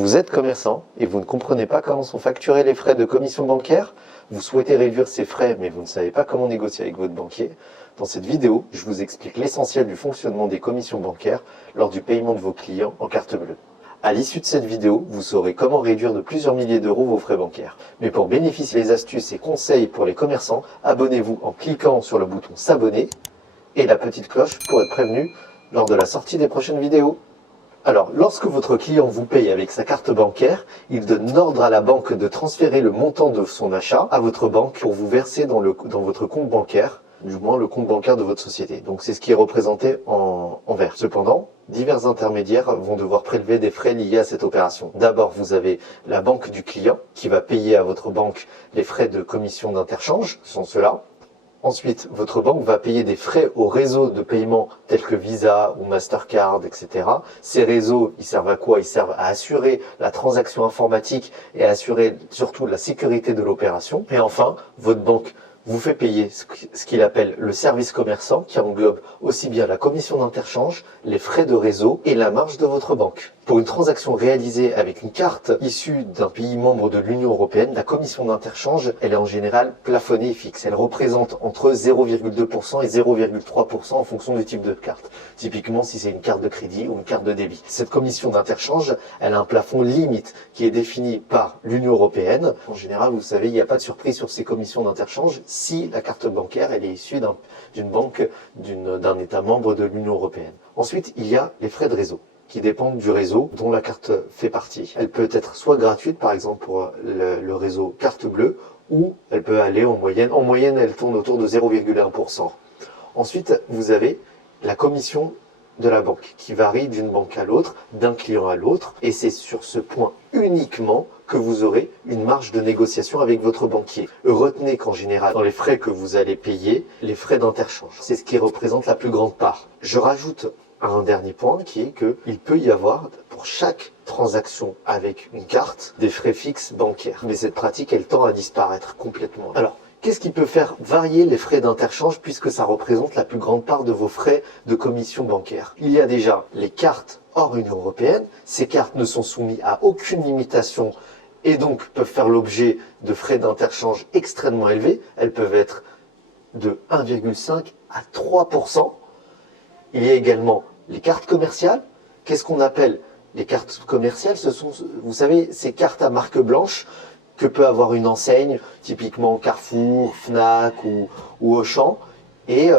Vous êtes commerçant et vous ne comprenez pas comment sont facturés les frais de commission bancaire. Vous souhaitez réduire ces frais mais vous ne savez pas comment négocier avec votre banquier. Dans cette vidéo, je vous explique l'essentiel du fonctionnement des commissions bancaires lors du paiement de vos clients en carte bleue. À l'issue de cette vidéo, vous saurez comment réduire de plusieurs milliers d'euros vos frais bancaires. Mais pour bénéficier des astuces et conseils pour les commerçants, abonnez-vous en cliquant sur le bouton s'abonner et la petite cloche pour être prévenu lors de la sortie des prochaines vidéos. Alors, lorsque votre client vous paye avec sa carte bancaire, il donne ordre à la banque de transférer le montant de son achat à votre banque pour vous verser dans votre compte bancaire, du moins le compte bancaire de votre société. Donc c'est ce qui est représenté en vert. Cependant, divers intermédiaires vont devoir prélever des frais liés à cette opération. D'abord, vous avez la banque du client qui va payer à votre banque les frais de commission d'interchange, ce sont ceux-là. Ensuite, votre banque va payer des frais au réseau de paiement tels que Visa ou Mastercard, etc. Ces réseaux, ils servent à quoi? Ils servent à assurer la transaction informatique et à assurer surtout la sécurité de l'opération. Et enfin, votre banque vous fait payer ce qu'il appelle le service commerçant, qui englobe aussi bien la commission d'interchange, les frais de réseau et la marge de votre banque. Pour une transaction réalisée avec une carte issue d'un pays membre de l'Union européenne, la commission d'interchange, elle est en général plafonnée et fixe. Elle représente entre 0,2% et 0,3% en fonction du type de carte. Typiquement, si c'est une carte de crédit ou une carte de débit. Cette commission d'interchange, elle a un plafond limite qui est défini par l'Union européenne. En général, vous savez, il n'y a pas de surprise sur ces commissions d'interchange si la carte bancaire, elle est issue d'une banque d'un État membre de l'Union européenne. Ensuite, il y a les frais de réseau, qui dépendent du réseau dont la carte fait partie. Elle peut être soit gratuite, par exemple pour le réseau carte bleue, ou elle peut aller en moyenne. En moyenne, elle tourne autour de 0,1%. Ensuite, vous avez la commission de la banque, qui varie d'une banque à l'autre, d'un client à l'autre, et c'est sur ce point uniquement que vous aurez une marge de négociation avec votre banquier. Retenez qu'en général, dans les frais que vous allez payer, les frais d'interchange, c'est ce qui représente la plus grande part. Je rajoute un dernier point qui est qu'il peut y avoir pour chaque transaction avec une carte des frais fixes bancaires. Mais cette pratique, elle tend à disparaître complètement. Alors, qu'est-ce qui peut faire varier les frais d'interchange puisque ça représente la plus grande part de vos frais de commission bancaire? Il y a déjà les cartes hors Union européenne. Ces cartes ne sont soumises à aucune limitation et donc peuvent faire l'objet de frais d'interchange extrêmement élevés. Elles peuvent être de 1,5 à 3%. Il y a également les cartes commerciales. Qu'est-ce qu'on appelle les cartes commerciales? Ce sont, vous savez, ces cartes à marque blanche que peut avoir une enseigne, typiquement Carrefour, Fnac ou Auchan. Et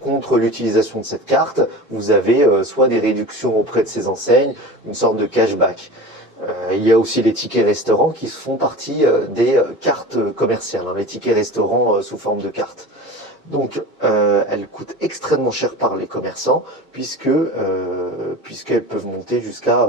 contre l'utilisation de cette carte, vous avez soit des réductions auprès de ces enseignes, une sorte de cashback. Il y a aussi les tickets restaurants qui font partie des cartes commerciales, les tickets restaurants sous forme de carte. Donc, elles coûtent extrêmement cher par les commerçants puisqu'elles peuvent monter jusqu'à,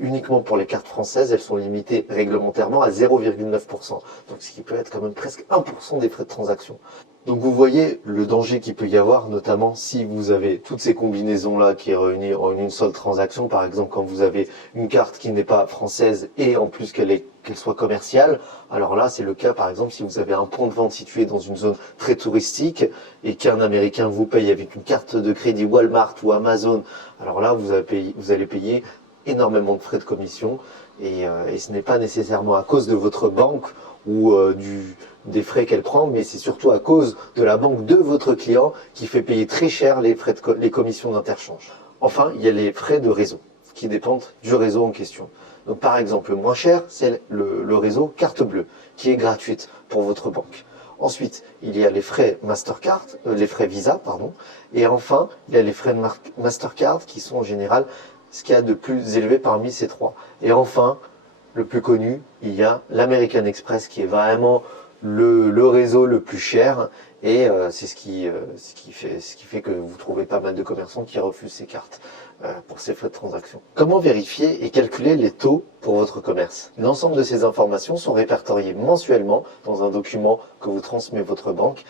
uniquement pour les cartes françaises, elles sont limitées réglementairement à 0,9%. Donc, ce qui peut être quand même presque 1% des frais de transaction. Donc, vous voyez le danger qu'il peut y avoir, notamment si vous avez toutes ces combinaisons-là qui est réunies en une seule transaction. Par exemple, quand vous avez une carte qui n'est pas française et en plus qu'elle soit commerciale. Alors là, c'est le cas, par exemple, si vous avez un point de vente situé dans une zone très touristique et qu'un Américain vous paye avec une carte de crédit Walmart ou Amazon. Alors là, vous allez payer énormément de frais de commission et ce n'est pas nécessairement à cause de votre banque ou des frais qu'elle prend, mais c'est surtout à cause de la banque de votre client qui fait payer très cher les commissions d'interchange. Enfin, il y a les frais de réseau qui dépendent du réseau en question. Donc, par exemple, le moins cher, c'est le réseau carte bleue, qui est gratuite pour votre banque. Ensuite, il y a les frais Mastercard, les frais Visa, pardon. Et enfin, il y a les frais de Mastercard qui sont en général ce qu'il y a de plus élevé parmi ces trois. Et enfin, le plus connu, il y a l'American Express qui est vraiment le réseau le plus cher et c'est ce qui fait que vous trouvez pas mal de commerçants qui refusent ces cartes pour ces frais de transaction. Comment vérifier et calculer les taux pour votre commerce? L'ensemble de ces informations sont répertoriées mensuellement dans un document que vous transmet votre banque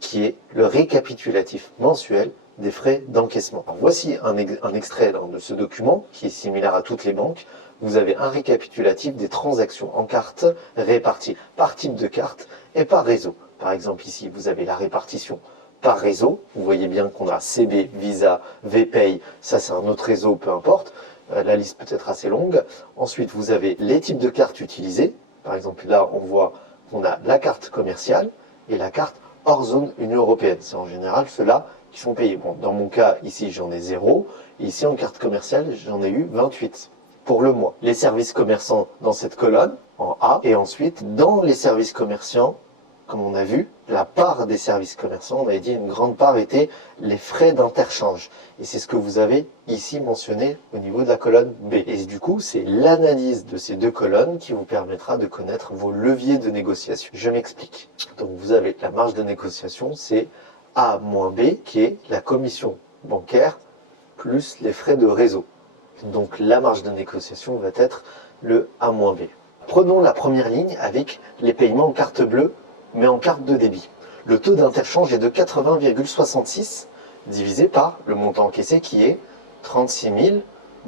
qui est le récapitulatif mensuel des frais d'encaissement. Voici un extrait de ce document qui est similaire à toutes les banques. Vous avez un récapitulatif des transactions en carte réparties par type de carte et par réseau. Par exemple, ici, vous avez la répartition par réseau. Vous voyez bien qu'on a CB, Visa, VPay, ça c'est un autre réseau, peu importe. La liste peut être assez longue. Ensuite, vous avez les types de cartes utilisées. Par exemple, là, on voit qu'on a la carte commerciale et la carte hors zone Union européenne. C'est en général ceux-là qui sont payés. Bon, dans mon cas, ici, j'en ai 0. Et ici, en carte commerciale, j'en ai eu 28 pour le mois. Les services commerçants dans cette colonne, en A. Et ensuite, dans les services commerçants, comme on a vu, la part des services commerçants, on avait dit une grande part était les frais d'interchange. Et c'est ce que vous avez ici mentionné au niveau de la colonne B. Et du coup, c'est l'analyse de ces deux colonnes qui vous permettra de connaître vos leviers de négociation. Je m'explique. Donc vous avez la marge de négociation, c'est A moins B, qui est la commission bancaire plus les frais de réseau. Donc la marge de négociation va être le A moins B. Prenons la première ligne avec les paiements en carte bleue, mais en carte de débit. Le taux d'interchange est de 80,66 divisé par le montant encaissé qui est 36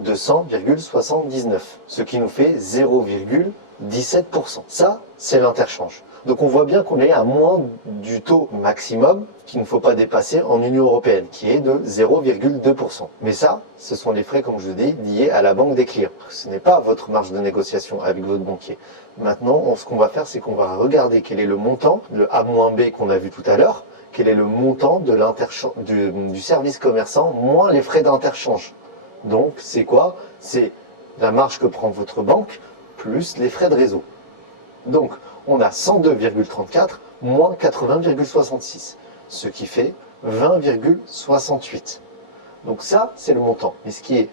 200,79, ce qui nous fait 0,17%. Ça, c'est l'interchange. Donc on voit bien qu'on est à moins du taux maximum qu'il ne faut pas dépasser en Union européenne, qui est de 0,2%. Mais ça, ce sont les frais, comme je vous dis, liés à la banque des clients. Ce n'est pas votre marge de négociation avec votre banquier. Maintenant, ce qu'on va faire, c'est qu'on va regarder quel est le montant, le A-B qu'on a vu tout à l'heure, quel est le montant de du service commerçant moins les frais d'interchange. Donc, c'est quoi? C'est la marge que prend votre banque plus les frais de réseau. Donc, on a 102,34 moins 80,66, ce qui fait 20,68. Donc ça, c'est le montant. Mais c'est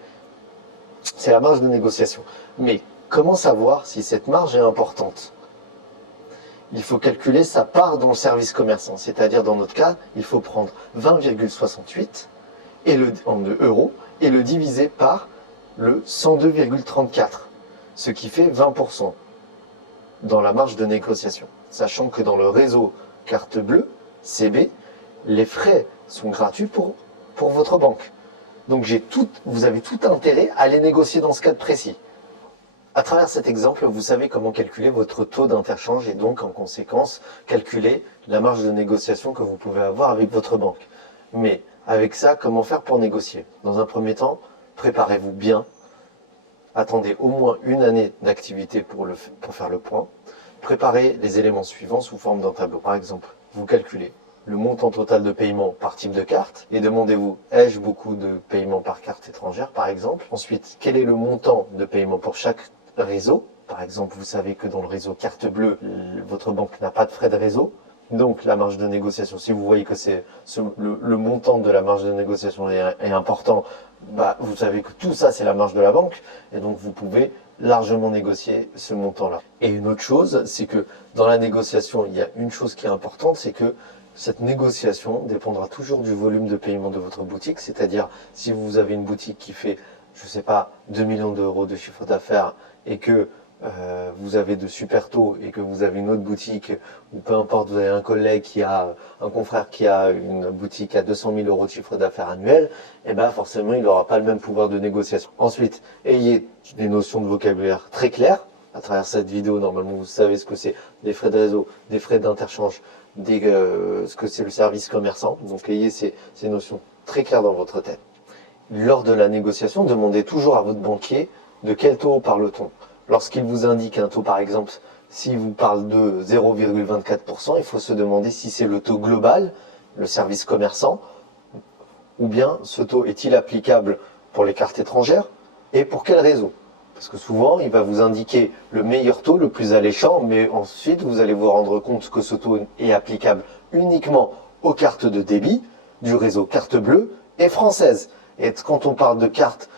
la marge de négociation. Mais comment savoir si cette marge est importante? Il faut calculer sa part dans le service commerçant. C'est-à-dire, dans notre cas, il faut prendre 20,68 en euros et le diviser par le 102,34, ce qui fait 20% dans la marge de négociation. Sachant que dans le réseau carte bleue, CB, les frais sont gratuits pour votre banque. Donc vous avez tout intérêt à les négocier dans ce cas précis. À travers cet exemple, vous savez comment calculer votre taux d'interchange et donc en conséquence calculer la marge de négociation que vous pouvez avoir avec votre banque. Mais avec ça, comment faire pour négocier? Dans un premier temps, préparez-vous bien. Attendez au moins une année d'activité pour faire le point. Préparez les éléments suivants sous forme d'un tableau. Par exemple, vous calculez le montant total de paiement par type de carte et demandez-vous, ai-je beaucoup de paiements par carte étrangère par exemple? Ensuite, quel est le montant de paiement pour chaque réseau? Par exemple, vous savez que dans le réseau carte bleue, votre banque n'a pas de frais de réseau. Donc la marge de négociation, si vous voyez que le montant de la marge de négociation est important, vous savez que tout ça c'est la marge de la banque et donc vous pouvez largement négocier ce montant-là. Et une autre chose, c'est que dans la négociation, il y a une chose qui est importante, c'est que cette négociation dépendra toujours du volume de paiement de votre boutique, c'est-à-dire si vous avez une boutique qui fait, je ne sais pas, 2 millions d'euros de chiffre d'affaires et que vous avez de super taux et que vous avez une autre boutique ou peu importe, vous avez un collègue un confrère qui a une boutique à 200 000 euros de chiffre d'affaires annuel, et forcément il n'aura pas le même pouvoir de négociation. Ensuite, ayez des notions de vocabulaire très claires. À travers cette vidéo, normalement vous savez ce que c'est des frais de réseau, des frais d'interchange, ce que c'est le service commerçant. Donc ayez ces notions très claires dans votre tête. Lors de la négociation, demandez toujours à votre banquier de quel taux parle-t-on. Lorsqu'il vous indique un taux, par exemple, s'il vous parle de 0,24%, il faut se demander si c'est le taux global, le service commerçant, ou bien ce taux est-il applicable pour les cartes étrangères et pour quel réseau? Parce que souvent, il va vous indiquer le meilleur taux, le plus alléchant, mais ensuite, vous allez vous rendre compte que ce taux est applicable uniquement aux cartes de débit du réseau carte bleue et française. Et quand on parle de cartes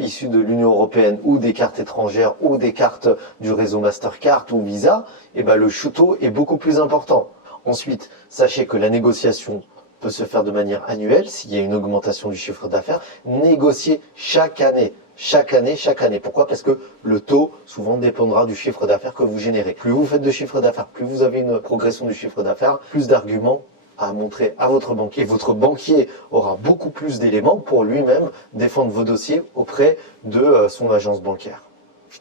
issues de l'Union européenne ou des cartes étrangères ou des cartes du réseau Mastercard ou Visa, le taux est beaucoup plus important. Ensuite, sachez que la négociation peut se faire de manière annuelle s'il y a une augmentation du chiffre d'affaires. Négocier chaque année. Chaque année. Pourquoi? Parce que le taux, souvent, dépendra du chiffre d'affaires que vous générez. Plus vous faites de chiffre d'affaires, plus vous avez une progression du chiffre d'affaires, plus d'arguments à montrer à votre banquier. Votre banquier aura beaucoup plus d'éléments pour lui-même défendre vos dossiers auprès de son agence bancaire.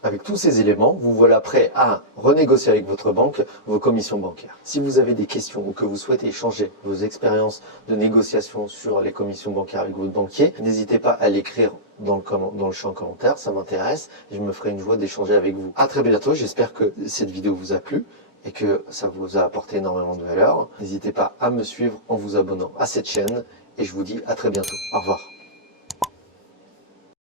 Avec tous ces éléments, vous voilà prêt à renégocier avec votre banque vos commissions bancaires. Si vous avez des questions ou que vous souhaitez échanger vos expériences de négociation sur les commissions bancaires avec votre banquier, n'hésitez pas à l'écrire dans le champ commentaire, ça m'intéresse et je me ferai une joie d'échanger avec vous. À très bientôt, j'espère que cette vidéo vous a plu et que ça vous a apporté énormément de valeur. N'hésitez pas à me suivre en vous abonnant à cette chaîne et je vous dis à très bientôt. Au revoir.